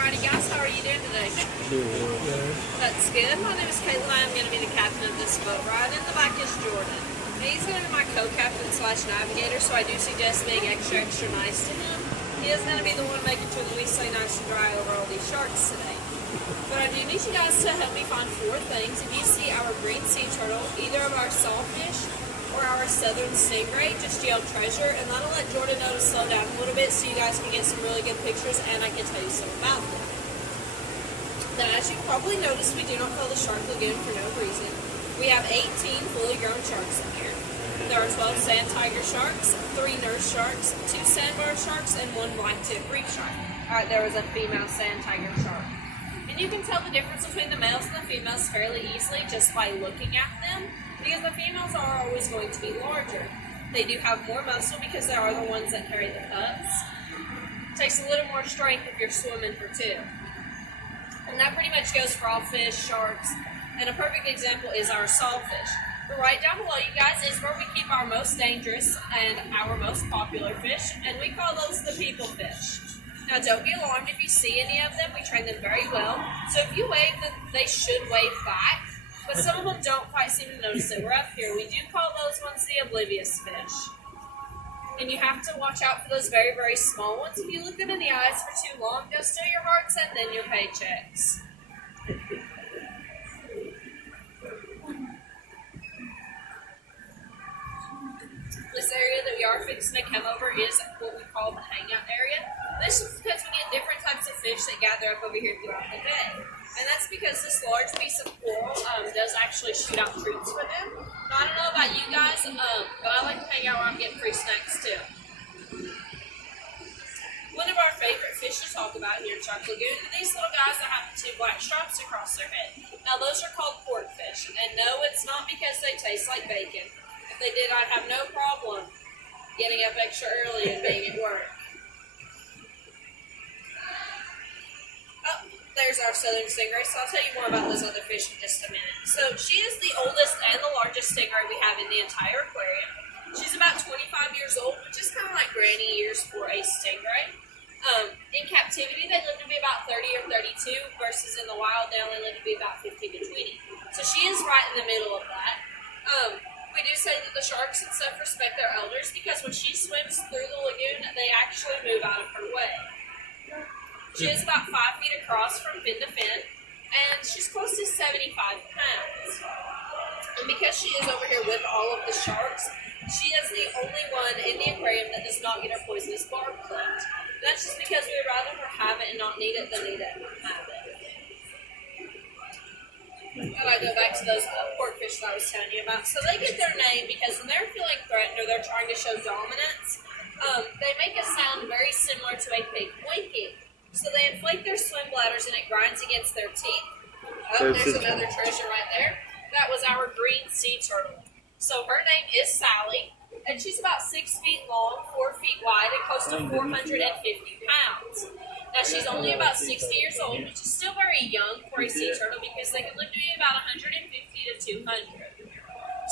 Alrighty guys, how are you doing today? Good. That's good. My name is Caitlin. I'm going to be the captain of this boat ride. In the back is Jordan. He's going to be my co-captain / navigator, so I do suggest being extra nice to him. He is going to be the one making sure that we stay nice and dry over all these sharks today. But I do need you guys to help me find 4 things. If you see our green sea turtle, either of our sawfish, or our southern stingray, just yell treasure, and that'll let Jordan know to slow down a little bit so you guys can get some really good pictures and I can tell you some about them. Then, as you probably noticed, we do not call the Shark Lagoon for no reason. We have 18 fully grown sharks in here. There are 12 sand tiger sharks, 3 nurse sharks, 2 sandbar sharks, and 1 black-tip reef shark. Alright, there was a female sand tiger shark. And you can tell the difference between the males and the females fairly easily just by looking at them, because the females are always going to be larger. They do have more muscle because they are the ones that carry the pups. It takes a little more strength if you're swimming for 2. And that pretty much goes for all fish, sharks, and a perfect example is our sawfish. But right down below you guys is where we keep our most dangerous and our most popular fish, and we call those the people fish. Now don't be alarmed if you see any of them, we train them very well. So if you wave, they should wave back. But some of them don't quite seem to notice that we're up here. We do call those ones the oblivious fish. And you have to watch out for those very, very small ones. If you look them in the eyes for too long, they'll steal your hearts and then your paychecks. This area that we are fixing to come over is what we call the hangout area. This is because we get different types of fish that gather up over here throughout the day. And that's because this large piece of coral does actually shoot out treats for them. Now, I don't know about you guys, but I like to hang out where I'm getting free snacks too. One of our favorite fish to talk about here in Shark Lagoon are these little guys that have 2 black stripes across their head. Now, those are called pork fish. And no, it's not because they taste like bacon. If they did, I'd have no problem getting up extra early and being at work. There's our southern stingray, so I'll tell you more about those other fish in just a minute. So she is the oldest and the largest stingray we have in the entire aquarium. She's about 25 years old, which is kind of like granny years for a stingray. In captivity, they live to be about 30 or 32, versus in the wild, they only live to be about 15 to 20. So she is right in the middle of that. We do say that the sharks and stuff respect their elders, because when she swims through the lagoon, they actually move out of her way. She is about 5 feet across from fin to fin, and she's close to 75 pounds. And because she is over here with all of the sharks, she is the only one in the aquarium that does not get her poisonous barb clipped. That's just because we would rather her have it and not need it than need it and not have it. And I go back to those pork fish that I was telling you about. So they get their name because when they're feeling threatened or they're trying to show dominance, they make a sound very similar to a pig winking. So they inflate their swim bladders and it grinds against their teeth. Oh, there's another treasure right there. That was our green sea turtle. So her name is Sally, and she's about 6 feet long, 4 feet wide, and close to 450 pounds. Now she's only about 60 years old, which is still very young for a sea turtle because they can live to be about 150 to 200.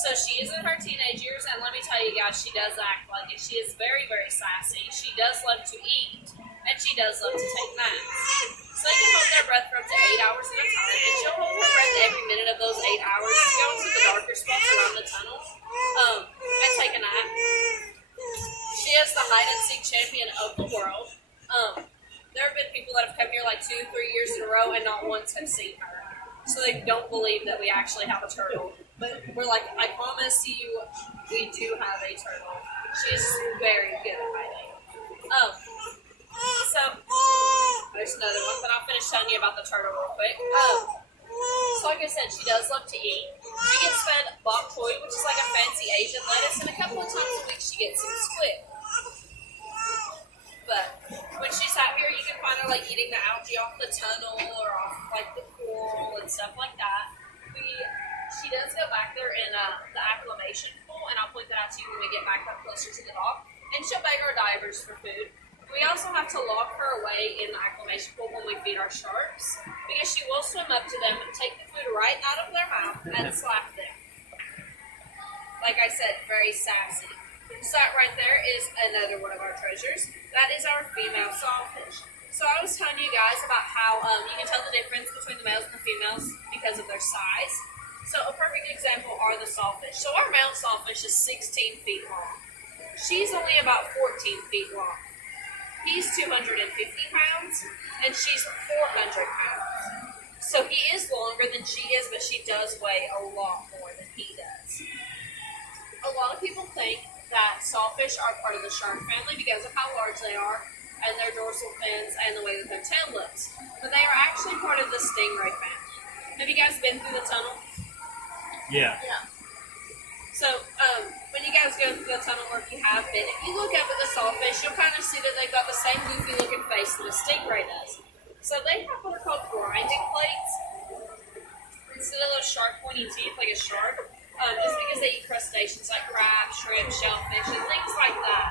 So she is in her teenage years, and let me tell you guys, she does act like it. She is very, very sassy. She does love to eat. And she does love to take naps. So they can hold their breath for up to 8 hours at a time, and she'll hold her breath every minute of those 8 hours, go into the darker spots around the tunnel, and take a nap. She is the hide-and-seek champion of the world. There have been people that have come here like 2-3 years in a row and not once have seen her. So they don't believe that we actually have a turtle. But we're like, I promise you, we do have a turtle. She's very good at hiding. So, there's another one, but I'll finish telling you about the turtle real quick. So like I said, she does love to eat. She gets fed bok choy, which is like a fancy Asian lettuce, and a couple of times a week she gets some squid. But when she's out here, you can find her like eating the algae off the tunnel or off like the coral and stuff like that. She does go back there in the acclimation pool, and I'll point that out to you when we get back up closer to the dock. And she'll beg our divers for food. We also have to lock her away in the acclimation pool when we feed our sharks, because she will swim up to them and take the food right out of their mouth and slap them. Like I said, very sassy. So that right there is another one of our treasures. That is our female sawfish. So I was telling you guys about how you can tell the difference between the males and the females because of their size. So a perfect example are the sawfish. So our male sawfish is 16 feet long. She's only about 14 feet long. He's 250 pounds, and she's 400 pounds. So he is longer than she is, but she does weigh a lot more than he does. A lot of people think that sawfish are part of the shark family because of how large they are and their dorsal fins and the way that their tail looks. But they are actually part of the stingray family. Have you guys been through the tunnel? Yeah. So, when you guys go through the tunnel, or if you have been, if you look up at the sawfish, you'll kind of see that they've got the same goofy looking face that a stingray does. So they have what are called grinding plates instead of those sharp pointy teeth like a shark, just because they eat crustaceans like crab, shrimp, shellfish, and things like that.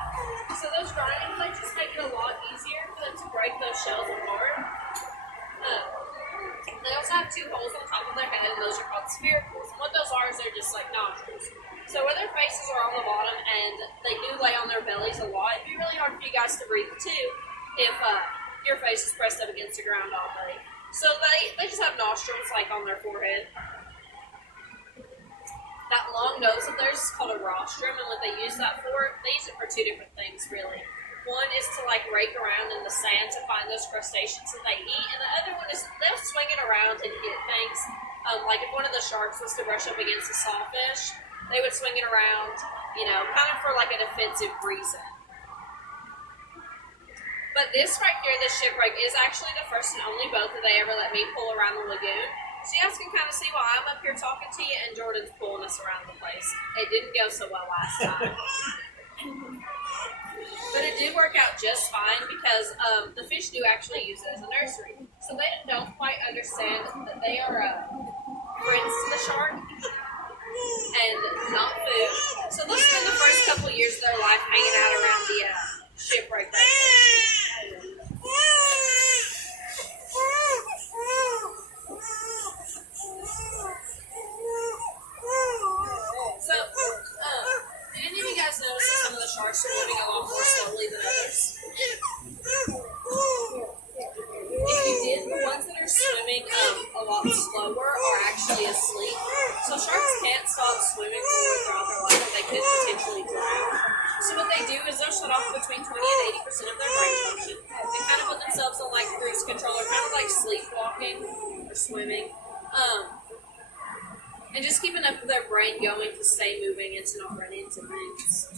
So those grinding plates just make it a lot easier for them to break those shells apart. They also have two holes on top of their head, and those are called spiracles. And what those are is they're just like nostrils. So where their faces are on the bottom and they do lay on their bellies a lot, it'd be really hard for you guys to breathe too if your face is pressed up against the ground all day. So they just have nostrils like on their forehead. That long nose of theirs is called a rostrum, and what they use that for, they use it for two different things really. One is to like rake around in the sand to find those crustaceans that they eat, and the other one is they'll swing it around and get things. Like if one of the sharks was to brush up against a sawfish, they would swing it around, kind of for like a defensive reason. But this right here, this shipwreck, is actually the first and only boat that they ever let me pull around the lagoon. So you guys can kind of see why I'm up here talking to you and Jordan's pulling us around the place. It didn't go so well last time. But it did work out just fine because the fish do actually use it as a nursery. So they don't quite understand that they are friends to the shark and not food. So they'll spend the first couple years of their life hanging out around the shipwreck right there. So, did any of you guys notice that some of the sharks are moving along more slowly than others? If you did, the ones that are swimming a lot slower are actually asleep. So sharks can't stop swimming forward throughout their life, or they could potentially drown. So what they do is they'll shut off between 20 and 80% of their brain function and kind of put themselves on like cruise control, or kind of like sleepwalking or swimming. And just keeping up with their brain going to stay moving and to not run into things.